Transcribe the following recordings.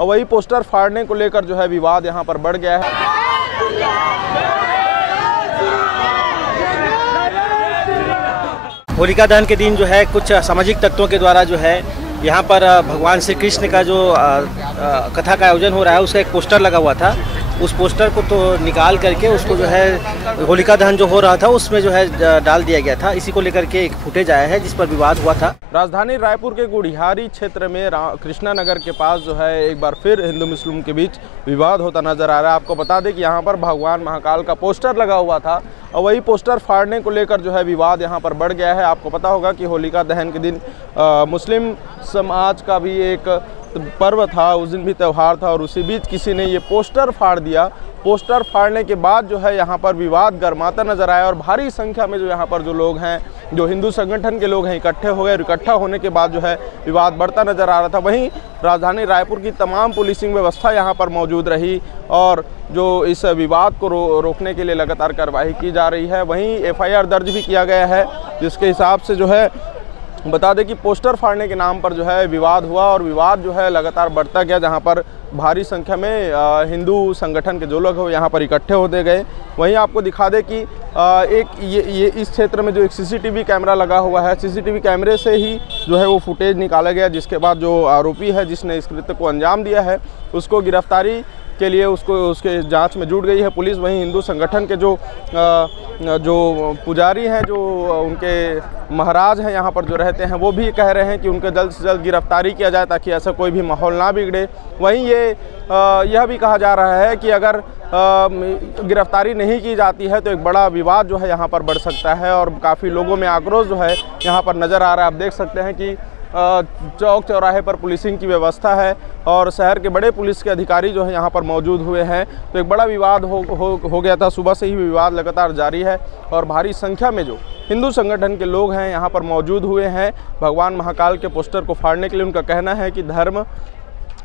और वही पोस्टर फाड़ने को लेकर जो है विवाद यहाँ पर बढ़ गया है। होलिका दहन के दिन जो है कुछ सामाजिक तत्वों के द्वारा जो है यहाँ पर भगवान श्री कृष्ण का जो कथा का आयोजन हो रहा है उसका एक पोस्टर लगा हुआ था। उस पोस्टर को तो निकाल करके उसको जो है होलिका दहन जो हो रहा था उसमें जो है डाल दिया गया था। इसी को लेकर के एक फुटेज आया है जिस पर विवाद हुआ था। राजधानी रायपुर के गुढ़ियारी क्षेत्र में कृष्णा नगर के पास जो है एक बार फिर हिंदू मुस्लिम के बीच विवाद होता नजर आ रहा है। आपको बता दें कि यहाँ पर भगवान महाकाल का पोस्टर लगा हुआ था और वही पोस्टर फाड़ने को लेकर जो है विवाद यहाँ पर बढ़ गया है। आपको पता होगा कि होलिका दहन के दिन मुस्लिम समाज का भी एक पर्व था, उस दिन भी त्यौहार था और उसी बीच किसी ने ये पोस्टर फाड़ दिया। पोस्टर फाड़ने के बाद जो है यहाँ पर विवाद गर्माता नजर आया और भारी संख्या में जो यहाँ पर जो लोग हैं, जो हिंदू संगठन के लोग हैं, इकट्ठे हो गए। इकट्ठा होने के बाद जो है विवाद बढ़ता नजर आ रहा था। वहीं राजधानी रायपुर की तमाम पुलिसिंग व्यवस्था यहाँ पर मौजूद रही और जो इस विवाद को रोकने के लिए लगातार कार्रवाई की जा रही है। वहीं FIR दर्ज भी किया गया है, जिसके हिसाब से जो है बता दें कि पोस्टर फाड़ने के नाम पर जो है विवाद हुआ और विवाद जो है लगातार बढ़ता गया, जहां पर भारी संख्या में हिंदू संगठन के जो लोग हैं यहाँ पर इकट्ठे होते गए। वहीं आपको दिखा दें कि ये इस क्षेत्र में जो एक CCTV कैमरा लगा हुआ है, CCTV कैमरे से ही जो है वो फुटेज निकाला गया, जिसके बाद जो आरोपी है जिसने इस कृत्य को अंजाम दिया है उसको गिरफ्तारी के लिए उसके जांच में जुट गई है पुलिस। वहीं हिंदू संगठन के जो पुजारी हैं, जो उनके महाराज हैं यहाँ पर जो रहते हैं, वो भी कह रहे हैं कि उनके जल्द से जल्द गिरफ्तारी किया जाए ताकि ऐसा कोई भी माहौल ना बिगड़े। वहीं यह भी कहा जा रहा है कि अगर गिरफ्तारी नहीं की जाती है तो एक बड़ा विवाद जो है यहाँ पर बढ़ सकता है और काफ़ी लोगों में आक्रोश जो है यहाँ पर नज़र आ रहा है। आप देख सकते हैं कि चौक चौराहे पर पुलिसिंग की व्यवस्था है और शहर के बड़े पुलिस के अधिकारी जो है यहाँ पर मौजूद हुए हैं। तो एक बड़ा विवाद हो गया था। सुबह से ही विवाद लगातार जारी है और भारी संख्या में जो हिंदू संगठन के लोग हैं यहाँ पर मौजूद हुए हैं भगवान महाकाल के पोस्टर को फाड़ने के लिए। उनका कहना है कि धर्म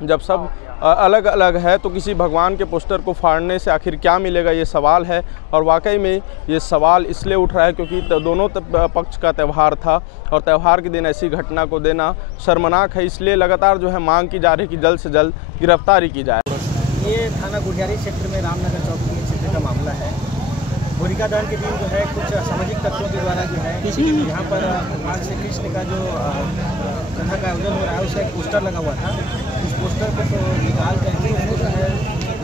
जब सब अलग अलग है तो किसी भगवान के पोस्टर को फाड़ने से आखिर क्या मिलेगा, ये सवाल है। और वाकई में ये सवाल इसलिए उठ रहा है क्योंकि दोनों पक्ष का त्यौहार था और त्यौहार के दिन ऐसी घटना को देना शर्मनाक है। इसलिए लगातार जो है मांग की जा रही है कि जल्द से जल्द गिरफ्तारी की जाए। ये थाना गुढ़ियारी क्षेत्र में रामनगर चौक के क्षेत्र का मामला है। होलिका दहन के दिन जो है कुछ सामाजिक तत्वों के द्वारा जो है यहाँ पर भगवान श्री कृष्ण का जो कथा का आयोजन हो रहा है उसका एक पोस्टर लगा हुआ था। उस पोस्टर को तो निकाल करके उसको जो है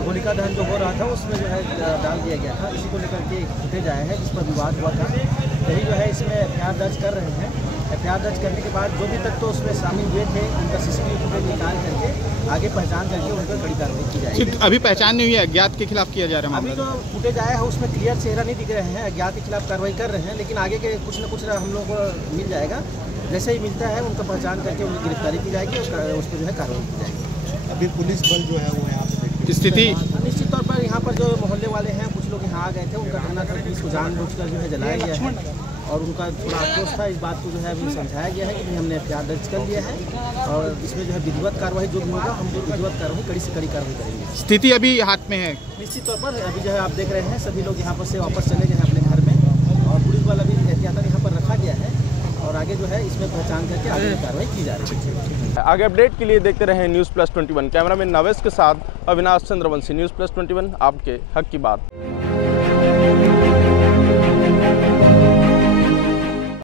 होलिका दहन जो हो रहा था उसमें जो है डाल दिया गया था। इसी को लेकर के एक फुटेज आया है जिस पर विवाद हुआ था। यही जो है इसमें FIR दर्ज कर रहे हैं। FIR दर्ज करने के बाद जो भी तत्व उसमें शामिल हुए थे उनका CCTV फुटेज निकाल करके आगे पहचान करके उन पर कड़ी कार्रवाई की जाएगी। अभी पहचान नहीं हुई है, अज्ञात के खिलाफ किया जा रहा है। अभी जो फुटेज आया है उसमें क्लियर चेहरा नहीं दिख रहे हैं, अज्ञात के खिलाफ कार्रवाई कर रहे हैं, लेकिन आगे के कुछ न कुछ हम लोग को मिल जाएगा। जैसे ही मिलता है उनका पहचान करके उनकी गिरफ्तारी की जाएगी, उस पर जो है कार्रवाई की जाएगी। अभी पुलिस बल जो है वो यहाँ पे स्थिति निश्चित तौर पर यहाँ पर जो मोहल्ले वाले हैं कुछ लोग यहाँ आ गए थे, उनका कहना था कि इसको जानबूझकर जो है जलाया गया है और उनका थोड़ा आक्रोश था। इस बात को जो है अभी समझाया गया है कि भाई हमने FIR दर्ज कर लिया है और इसमें जो है विधिवत कार्रवाई जो भी होगा हम जो विधिवत कार्रवाई कड़ी से कड़ी कार्रवाई करेंगे। स्थिति अभी हाथ में है। निश्चित तौर पर अभी जो है आप देख रहे हैं सभी लोग यहाँ पर से वापस चले गए हैं अपने घर में और पुलिस वाला भी एहतियातन यहाँ पर रखा गया है और आगे जो है इसमें पहचान करके आगे कार्रवाई की जा रही है। आगे अपडेट के लिए देखते रहें News+21। कैमरामैन नवेश के साथ अविनाश चंद्रवंशी, News+21 आपके हक की बात।